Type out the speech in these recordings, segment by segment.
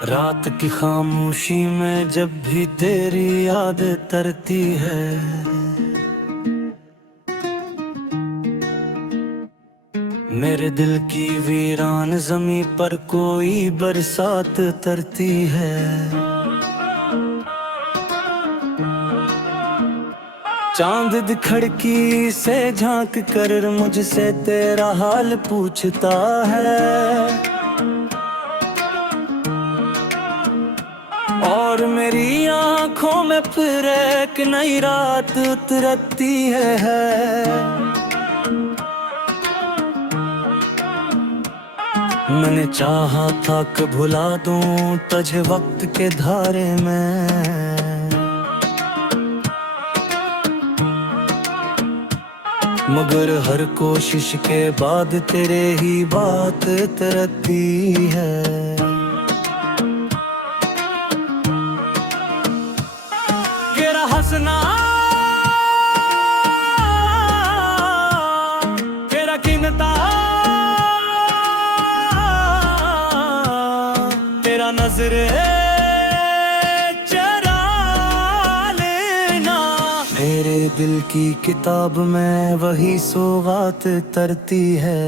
रात की खामोशी में जब भी तेरी याद तरती है, मेरे दिल की वीरान जमी पर कोई बरसात तरती है। चांद खिड़की से झांक कर मुझसे तेरा हाल पूछता है, और मेरी आंखों में फिर एक नई रात उतरती है। मैंने चाहा था कि भुला दूं तुझे वक्त के धारे में, मगर हर कोशिश के बाद तेरे ही बात तरती है। तेरा हंसना, तेरा गिनता, तेरा नजरे चरा लेना, मेरे दिल की किताब में वही सौगात तरती है।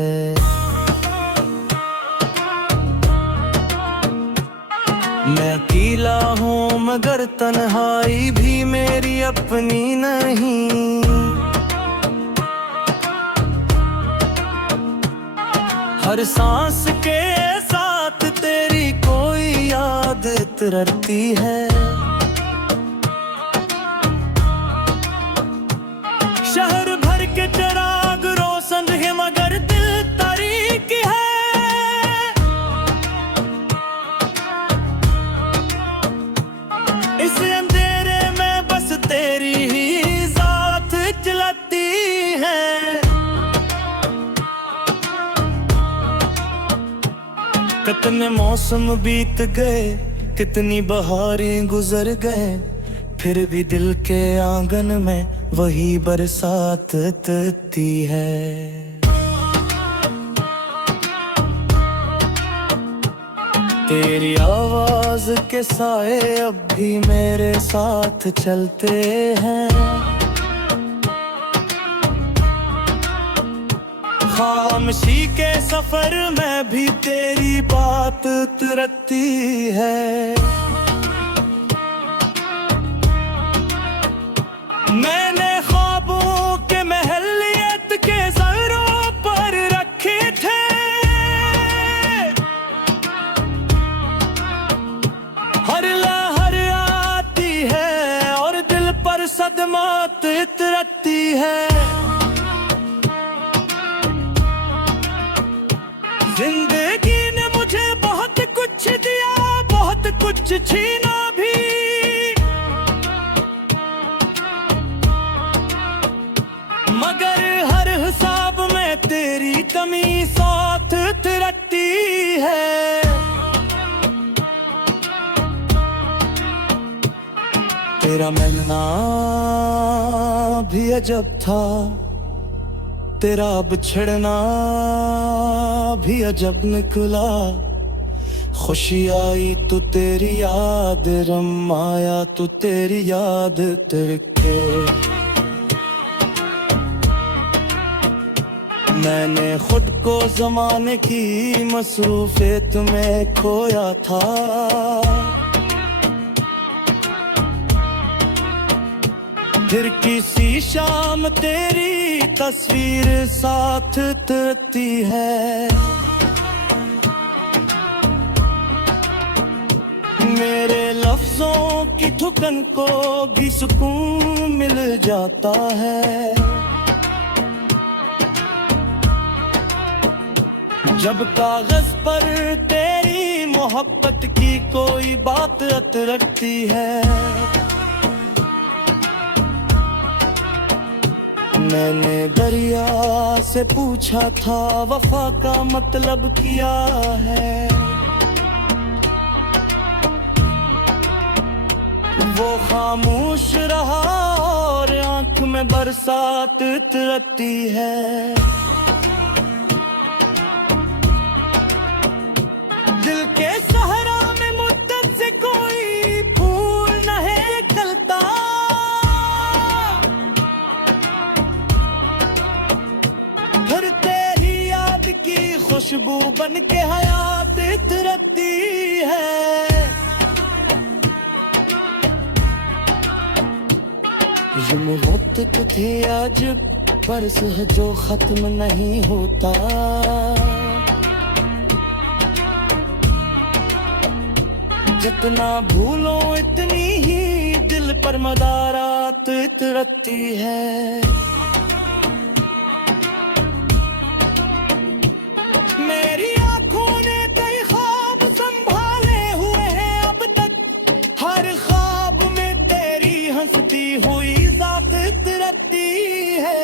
मैं अकेला हूँ मगर तन्हाई भी मेरी अपनी नहीं, हर सांस के साथ तेरी कोई याद तरती है। शहर भर के चिराग रोशन है मगर दिल तारीक है, इस अंधेरे में बस तेरी ही जात जलती है। कितने मौसम बीत गए, कितनी बहारें गुजर गए, फिर भी दिल के आंगन में वही बरसात तरती है। तेरी आवाज के साए अब भी मेरे साथ चलते हैं, खामोशी के सफर में भी तेरी बात तरती है। मैंने ख्वाबों के महलियत के ज़रों पर रखे थे, हर लहर आती है और दिल पर सदमात तरती है। जिंदगी ने मुझे बहुत कुछ दिया, बहुत कुछ छीना भी, मगर हर हिसाब में तेरी कमी साथ तरती है। तेरा मिलना भी अजब था, तेरा बिछड़ना भी अजब निकला, खुशी आई तो तेरी याद, गम आया तो तेरी याद तिरके। मैंने खुद को ज़माने की मसरूफियत में खोया था, फिर किसी शाम तेरी तस्वीर साथ तरती है। मेरे लफ्जों की थुकन को भी सुकून मिल जाता है, जब कागज पर तेरी मोहब्बत की कोई बात उतरती है। मैंने दरिया से पूछा था वफा का मतलब क्या है, वो खामोश रहा और आंख में बरसात तरती है। दिल के सहरा में मुद्दा खुशबू बन के हयात इतरती है। ये मोहब्बत थी आज बरस है जो खत्म नहीं होता। जितना भूलो इतनी ही दिल पर मदारात इतरती है। मेरी आंखों ने कई ख्वाब संभाले हुए हैं अब तक, हर ख्वाब में तेरी हंसती हुई जात इतरती है।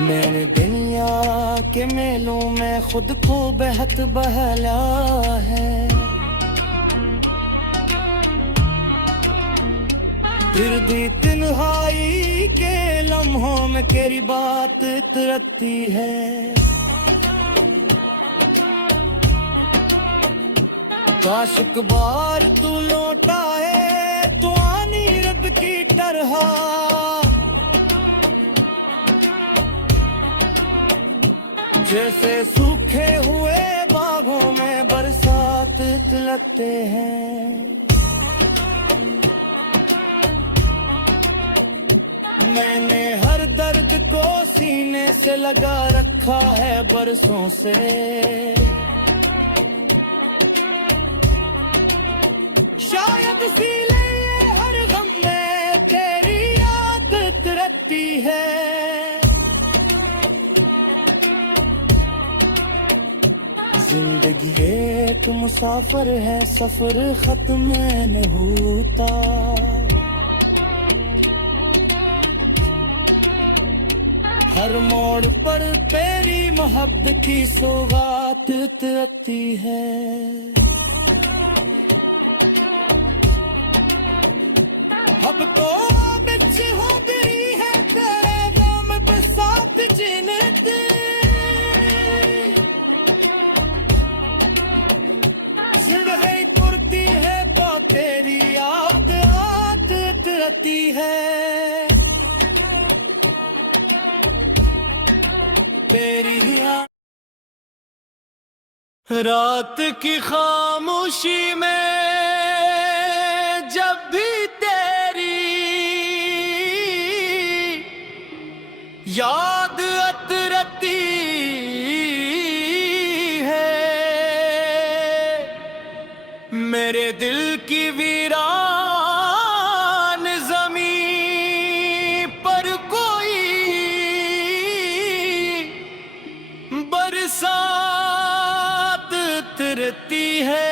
मैंने दुनिया के मेलों में खुद को बेहद बहला है, फिर भी तन्हाई के लम्हों में तेरी बात इतरती है। काश एक बार तू लौटाए तो आनी रब की तरह, जैसे सूखे हुए बागों में बरसात लगते हैं। मैंने हर दर्द को सीने से लगा रखा है बरसों से, शायद इसीलिए हर गम में तेरी आदत रहती है। जिंदगी एक मुसाफिर है, सफर खत्म नहीं होता। हर मोड़ पर तेरी मोहब्बत की सौगात आती है। अब तो बिच हो गई है तेरे नाम बसात जिनती, जिंदगी तुरती है तो तेरी याद आती है। तेरी रात की खामोशी में जब भी तेरी याद आती है, मेरे दिल की वीरान ज़मीं पर कोई बरसात उतरती है।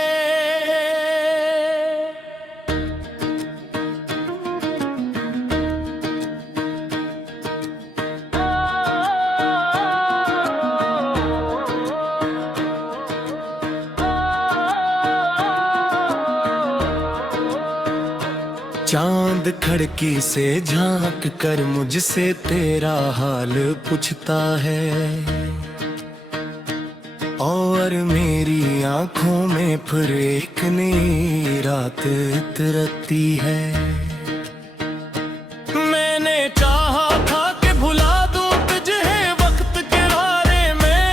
चांद खिड़की से झांक कर मुझसे तेरा हाल पूछता है, और मेरी आंखों में फिर एक नई रात उतरती है। मैंने चाहा था कि भुला दूं तुझे वक्त के बारे में,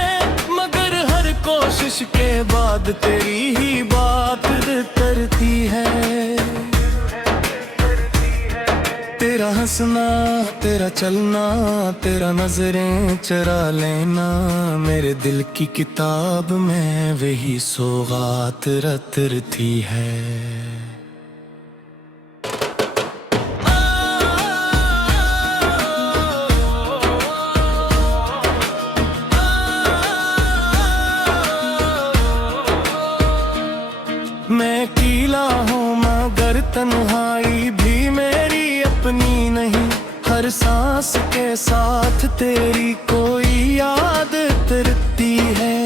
मगर हर कोशिश के बाद तेरी ही बात उतरती है। तेरा हंसना, तेरा चलना, तेरा नजरें चरा लेना, मेरे दिल की किताब में वही सौगात रटती है। मैं अकेला हूँ मगर तन्हाई भी मेरी अपनी नहीं, हर सांस के साथ तेरी कोई याद उतरती है।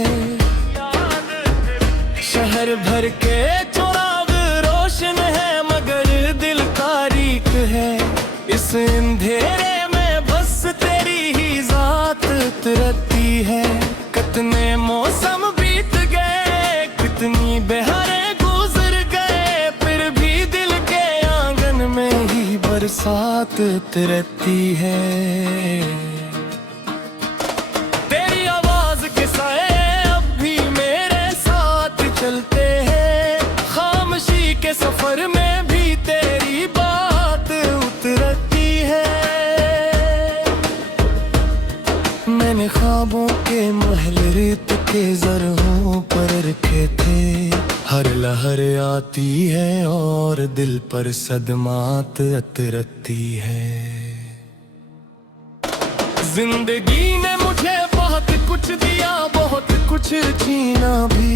शहर भर के चौराग रोशन है मगर दिल तारीक है, इस अंधेरे में बस तेरी ही जात उतरती है। कितने मौसम बीत गए, कितनी बहारें बरसात उतरती है। महल रेत के ज़रों पर रखे थे, हर लहर आती है और दिल पर सदमात अतरती है। जिंदगी ने मुझे बहुत कुछ दिया, बहुत कुछ छीना भी,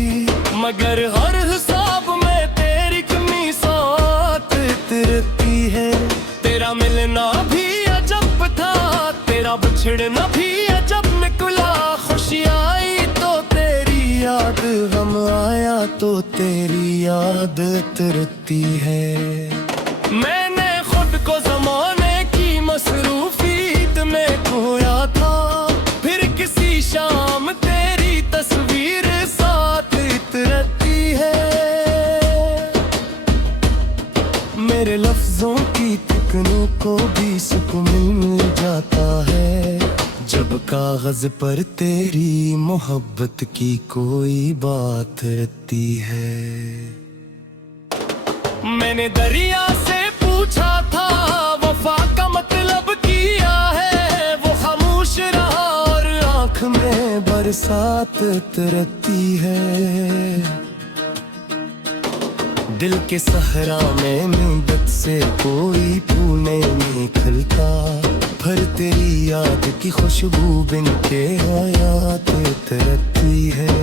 मगर हर हिसाब में तेरी कमी साथ उतरती है। तेरा मिलना भी अजब था, तेरा बिछड़ना भी अजब निकला। खुशी आई तो तेरी याद, गम आया तो तेरी याद उतरती है। मैंने खुद को ज़माने की मसरूफियत में खोया था, फिर किसी शाम तेरी तस्वीर साथ उतरती है। मेरे लफ्जों की तिकनों को भी सुकून मिल जाता है, जब कागज पर तेरी मोहब्बत की कोई बात रहती है। मैंने दरिया से पूछा था वफा का मतलब किया है, वो खामोश रहा और आँख में बरसात उतरती है। दिल के सहरा में मुहब्बत से कोई फूल नहीं खिलता, पर तेरी याद की खुशबू बिन के हयात उतरती है।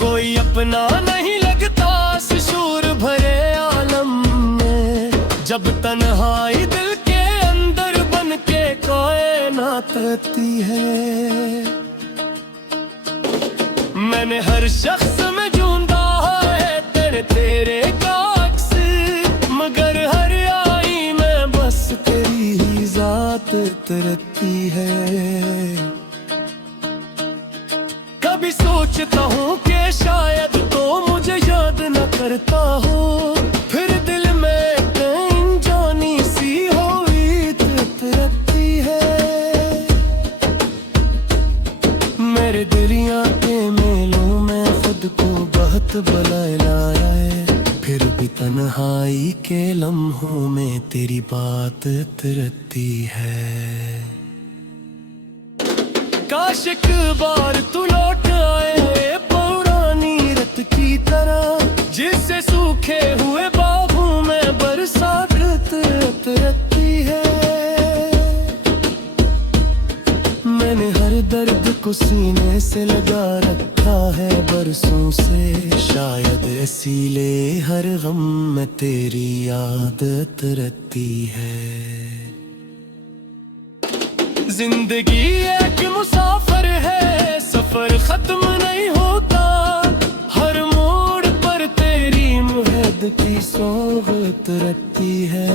कोई अपना नहीं लगता इस शोर भरे आलम में, जब तन्हाई दिल के अंदर बन के कायनात रहती है। मैंने हर शख्स में ढूंढा है तेरे का अक्स, मगर हर आई में बस तेरी ही जात उतरती है। कभी सोचता हूँ कि शायद तो मुझे याद न करता हो, फिर दिल में कहीं जानी सी हुई उतरती है। मेरे दरिया के मेलों में खुद को बहुत बहलाया है, फिर भी तन्हाई के लम्हों में तेरी बात उतरती है। काश एक बार तू लौट आए पुरानी रत की तरह, जिससे सूखे हुए बागों में बरसात उतरती है। मैंने हर दर्द को सीने से लगा रखा है बरसों से, शायद इसीलिए हर गम में तेरी याद उतरती है। जिंदगी एक मुसाफिर है, सफर खत्म नहीं होता, हर मोड़ पर तेरी मुहब्बत की सोहबत रहती है।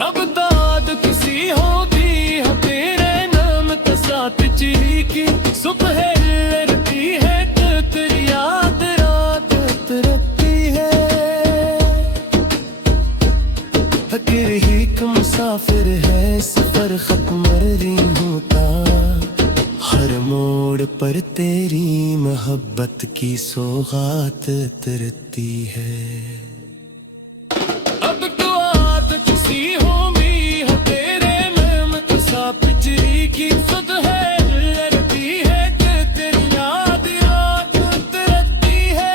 अब दाद किसी होती है तेरे नाम के साथ चिड़ी की, सुबह लड़ती है तो तेरी याद रात उतरती है। फकीर ही मुसाफिर है, सफर खत्म नहीं होता, हर मोड़ पर तेरी मोहब्बत की सौगात उतरती है। अब तो आद किसी हो भी है तेरे नाम के साथ चिड़ी की, सुध है लड़ती है कि तेरी याद रात उतरती है।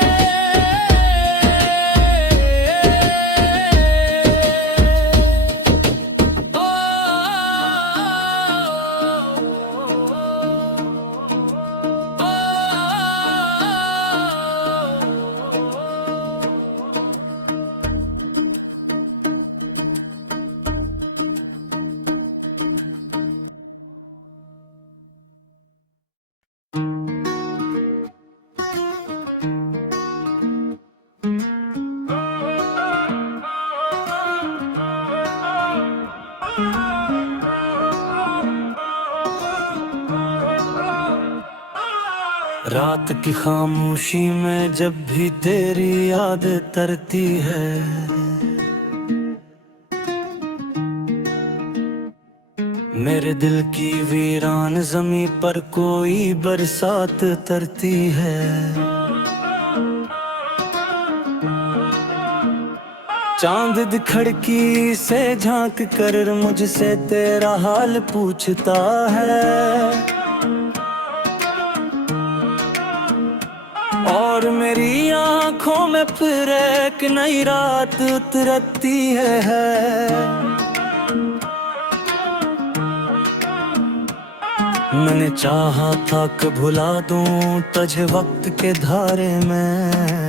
रात की खामोशी में जब भी तेरी याद तरती है, मेरे दिल की वीरान ज़मीं पर कोई बरसात तरती है। चांद खिड़की से झांक कर मुझसे तेरा हाल पूछता है, और मेरी आंखों में फिर एक नई रात उतरती है। मैंने चाहा था कि भुला दूं तुझे वक्त के धारे में,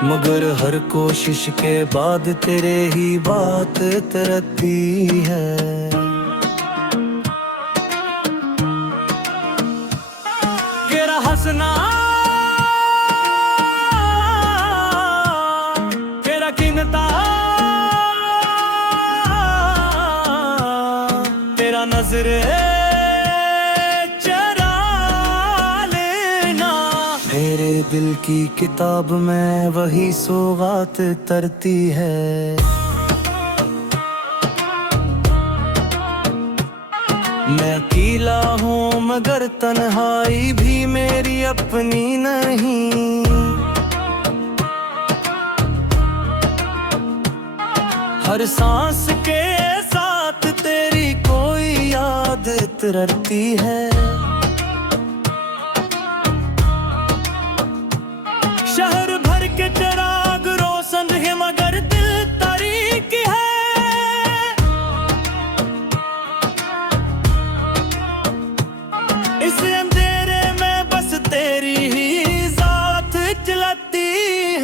मगर हर कोशिश के बाद तेरे ही बात तरती है। तेरा हंसना, तेरा गिनता, तेरा नजरे चरा लेना, मेरे दिल की किताब में वही सौगात तरती है। मैं अकेला हूँ मगर तन्हाई भी मेरी अपनी नहीं, हर सांस के साथ तेरी कोई याद तरती है। शहर भर के चिराग रोशन है मगर दिल तारीक है, इस अंधेरे में बस तेरी ही जात जलती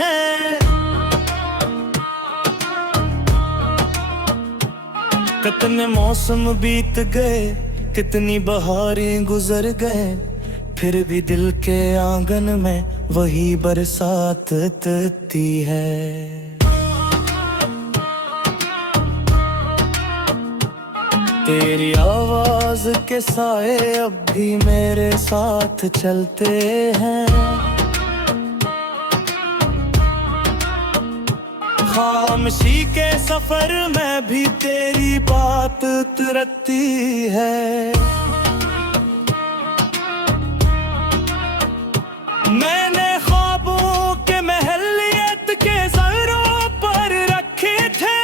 है। कितने मौसम बीत गए, कितनी बहारें गुजर गए, फिर भी दिल के आंगन में वही बरसात तती है। तेरी आवाज के साए अब भी मेरे साथ चलते हैं, खामोशी के सफर में भी तेरी बात उतरती है। मैंने ख्वाबों के महलियत के सरों पर रखे थे,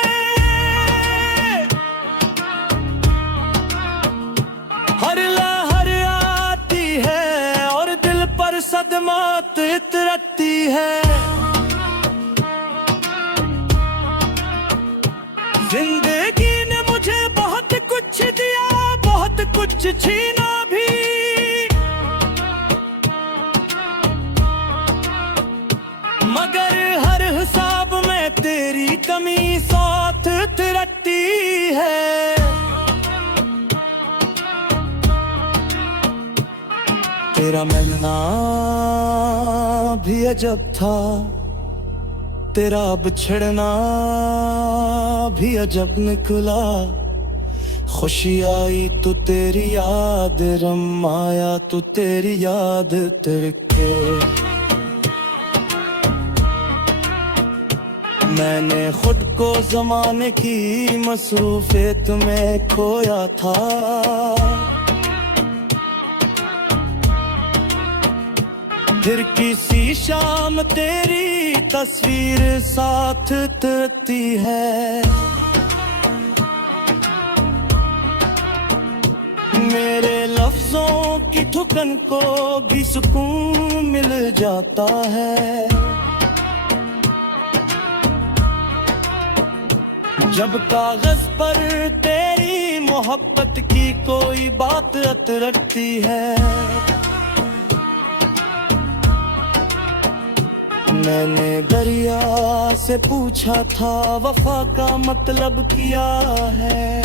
हर लहर आती है और दिल पर सदमात उतरती है। जिंदगी ने मुझे बहुत कुछ दिया, बहुत कुछ छीना भी, मगर हर हिसाब में तेरी कमी साथ रखती है। तेरा मिलना भी अजब था, तेरा बिछड़ना भी अजब निकला, खुशी आई तो तेरी याद, गम आया तो तेरी याद तिरके। मैंने खुद को जमाने की मसरूफियत में खोया था, फिर किसी शाम तेरी तस्वीर साथ तरती है। मेरे लफ्जों की ठुकन को भी सुकून मिल जाता है, जब कागज पर तेरी मोहब्बत की कोई बात अतरती है। मैंने दरिया से पूछा था वफा का मतलब क्या है,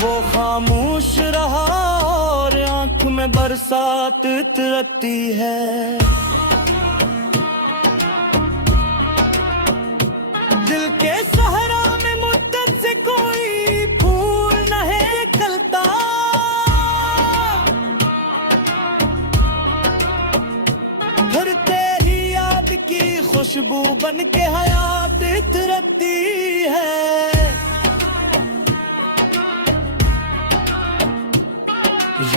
वो खामोश रहा और आंख में बरसात उतरती है। दिल के सहरा में मुद्दत से कोई फूल नहीं खिलता, फिर तेरी याद की खुशबू बन के हयात उतरती है।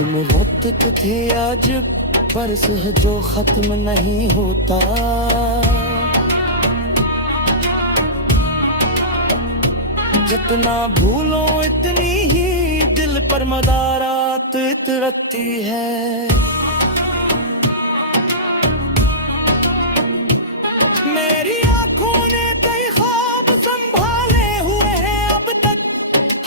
तुम वक्त थे आज बरस है जो खत्म नहीं होता। जितना भूलो इतनी ही दिल पर मदारात इतरती है। मेरी आंखों ने कई ख्वाब संभाले हुए हैं अब तक,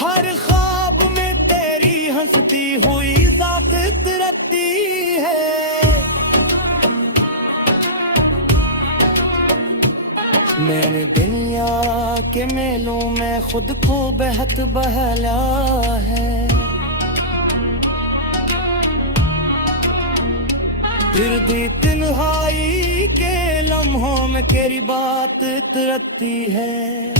हर ख्वाब में तेरी हंसती हुई जात इतरती है। मैंने दुनिया के मेलों में खुद को बहत बहला है, फिर भी तन्हाई के लम्हों में तेरी बात इतरती है।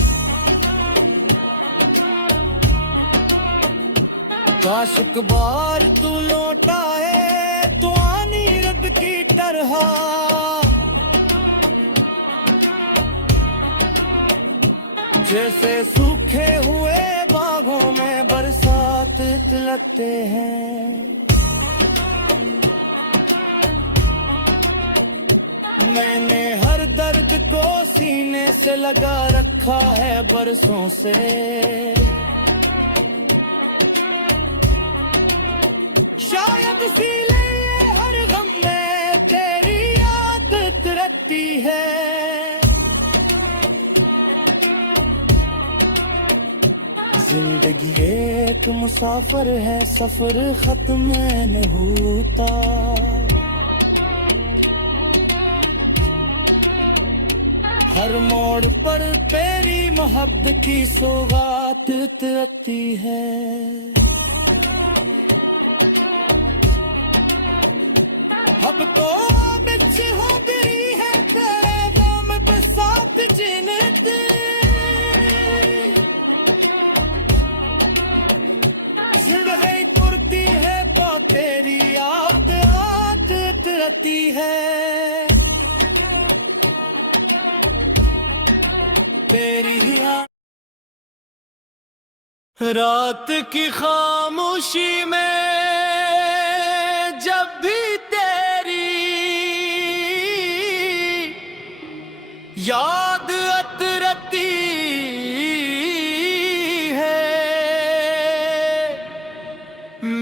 काश एक बार तू लौटा है तो आनी रब की तरह, जैसे सूखे हुए बागों में बरसात लगते हैं। मैंने हर दर्द को सीने से लगा रखा है बरसों से, शायद इसीलिए हर गम में तेरी याद रहती है। जिंदगी एक मुसाफिर है, सफर खत्म नहीं होता। हर मोड़ पर तेरी मोहब्बत की सौगात रहती है। अब तो बिच हो गई है तेरे नाम पे साथ जीने, जिंदगी तुरती है तो तेरी याद आदत रहती है। तेरी रात की खामोशी में जब भी तेरी याद अतरती है,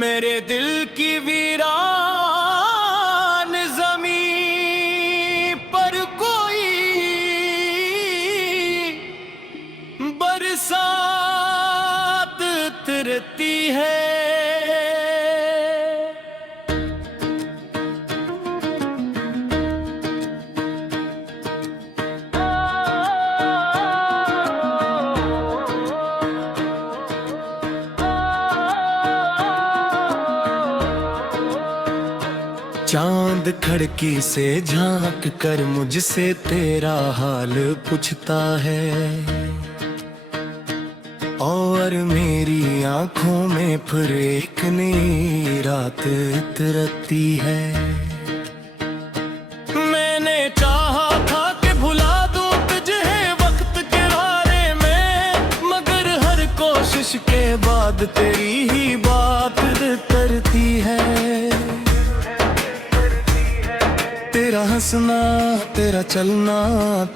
मेरे दिल की वीरान ज़मीं पर कोई बरसात उतरती है। चांद खिड़की से झांक कर मुझसे तेरा हाल पूछता है, और मेरी आंखों में फिर एक नई रात उतरती है। मैंने चाहा था कि भुला दूं तुझे वक्त के बारे में, मगर हर कोशिश के बाद तेरी ही बात उतरती है। तेरा हंसना, तेरा चलना,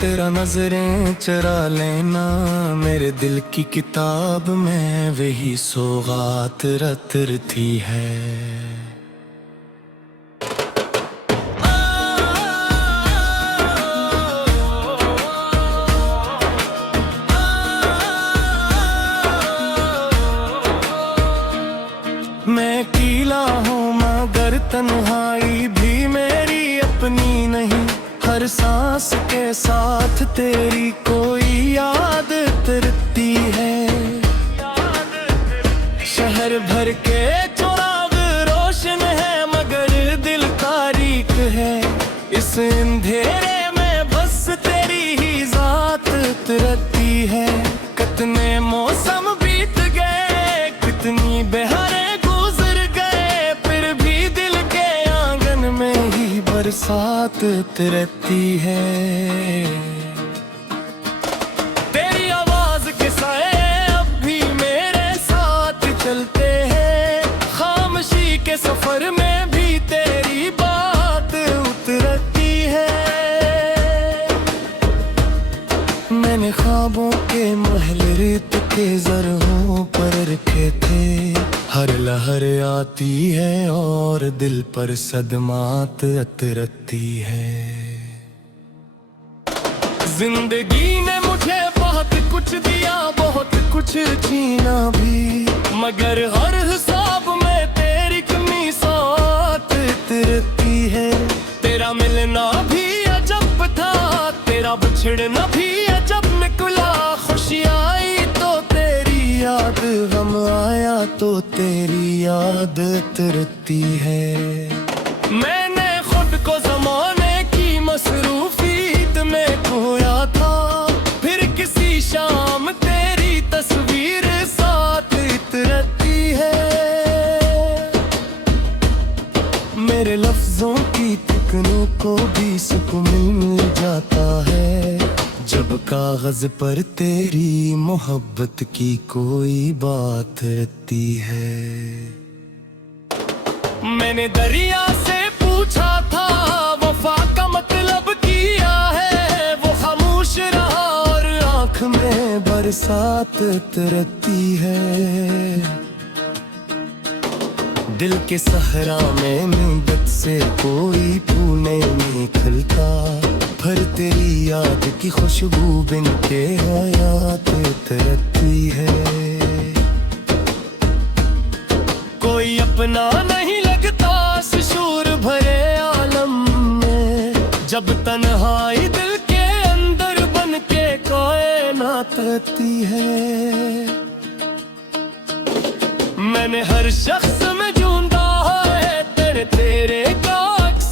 तेरा नजरें चरा लेना, मेरे दिल की किताब में वही सौगात रतरती है। मैं अकेला हूँ मगर तन्हाई भी मेरी अपनी नहीं, हर सांस के साथ तेरी कोई याद उतरती है। शहर भर के चौराहे रोशन है मगर दिल तारीक है, इस अंधेरे में बस तेरी ही जात उतरती है। कितने मौसम बीत गए, कितनी बहारें बरसात उतरती है। तेरी आवाज के साए अब भी मेरे साथ चलते हैं, खामोशी के सफर मैंने ख्वाबों के महल रेत के जरहों पर रखे थे। हर लहर आती है और दिल पर सदमात अतरती है। जिंदगी ने मुझे बहुत कुछ दिया, बहुत कुछ छीना भी, मगर हर हिसाब में तेरी कमी साथ तिरती है। तेरा मिलना भी अजब था, तेरा बिछड़ना भी अजब निकला। खुशी आई तो तेरी याद, गम आया तो तेरी याद तिरती है। मैंने खुद को ज़माने की मसरूफियत में खोया था, फिर किसी शाम तेरी तस्वीर साथ तिरती है। मेरे लफ्जों की टुकड़ों को भी सुकून मिल जाता है, जब कागज पर तेरी मोहब्बत की कोई बात रहती है। मैंने दरिया से पूछा था वफा का मतलब किया है, वो खामोश रहा और आंख में बरसात तरती है। दिल के सहरा में मुद्दत से कोई फूल नहीं खिलता, पर तेरी याद की खुशबू बिन के हयात तरती है। कोई अपना नहीं लगता इस शोर भरे आलम में, जब तन्हाई दिल के अंदर बन के कायनात रहती है। मैंने हर शख्स में ढूंढा है तेरे का अक्स,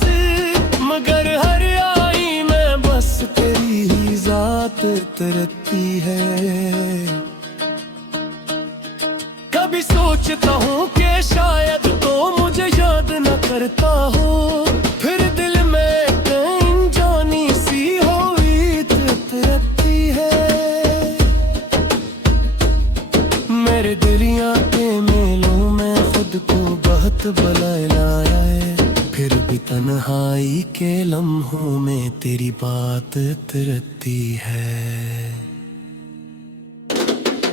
मगर हर आई में बस तेरी ही जात तरती है। कभी सोचता हूँ कि शायद तो मुझे याद न करता हो, फिर दिल में कहीं जानी सी हुई तरती है। मेरे दरिया के मेलों में खुद को बहुत बलाया है, फिर भी तन्हाई के लम्हों में तेरी बात तरती है।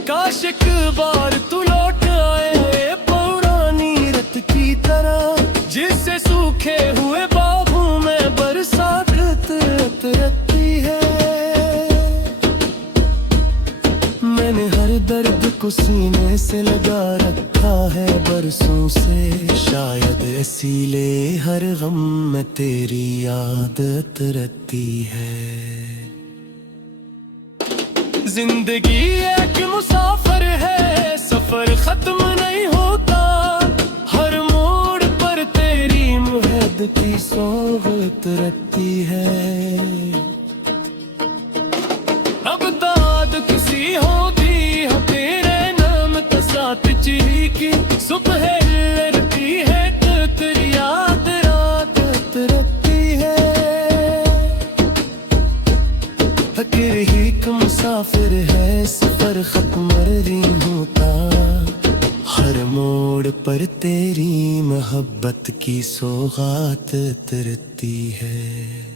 काश एक बार तू लौट आए पुरानी रत की तरह, जिससे सूखे हुए बागों में बरसात रहती है। मैंने हर दर्द को सीने से लगा रखा है बरसों से, शायद इसीलिए हर गम में तेरी याद रहती है। जिंदगी एक मुसाफिर है, सफर खत्म नहीं होता, हर मोड़ पर तेरी मुहब्बत की सोहबत रहती है। अब दाद किसी होती है तेरे नाम के साथ चीखी, सुबह लड़ती है तो तेरी याद रात रहती है। फकीर ही एक मुसाफिर है, सफर खत्म नहीं होता, हर मोड़ पर तेरी मोहब्बत की सौगात तरती है।